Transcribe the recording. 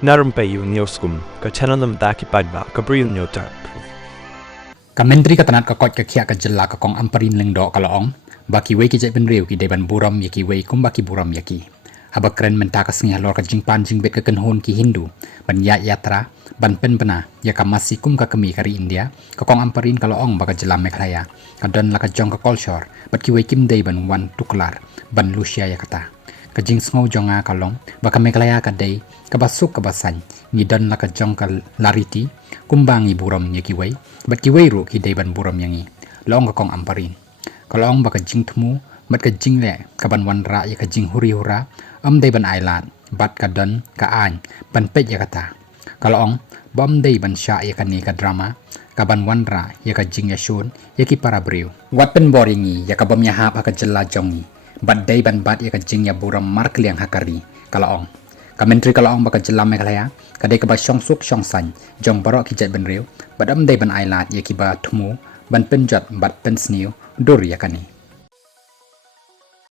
Na Rympei U KHYRWIT paidbah Bri U Hynñiewtrep. Menteri Ketenat Kekot Kekia Kejela Kekong AMPAREEN Lengdok Kalaong baki wei kijai benriu ki deban buram yaki wei kum baki buram yaki haba keren menta ka sengih lor ka jingpan jingbet ka kenhon ki Hindu ban ya yatra ban penpena ya ka MASI kum ka kemi kari India Kekong AMPAREEN Kalaong baka jelam Meghalaya ka don la ka jong ka KOLSHOR bat ki wei kim dei ban wan tuklar ban Lucia ya kata ka jing sngau jonga kalong baka Meghalaya ka dei ka basuk ka basan ni don la ka jong ka lariti kumbangi buram yaki wei bat ki wei ru ki dei ban buram yangi long Kekong AMPAREEN Kalong baka jing temu bat ka jing le ka ban wan ra ya ka jing huri hura dei ban ailat bat ka don ka an ban pet ya kata kalong bom dei ban sha ya ka ni ka drama ka ban wan ra ya ka jing ya shun ya ki para briu wat pen boringi ya ka bom ya ha ka jela jongi bat dei ban bat ya ka jing ya buram mar kliang hakari kalong ka menteri kalong baka jela Meghalaya ka dei ka ba shong suk shong san jong baroh ki jat ban riu bat dei ban ailat ya ki ba temu ban penjat bat pen sniu dur ya kani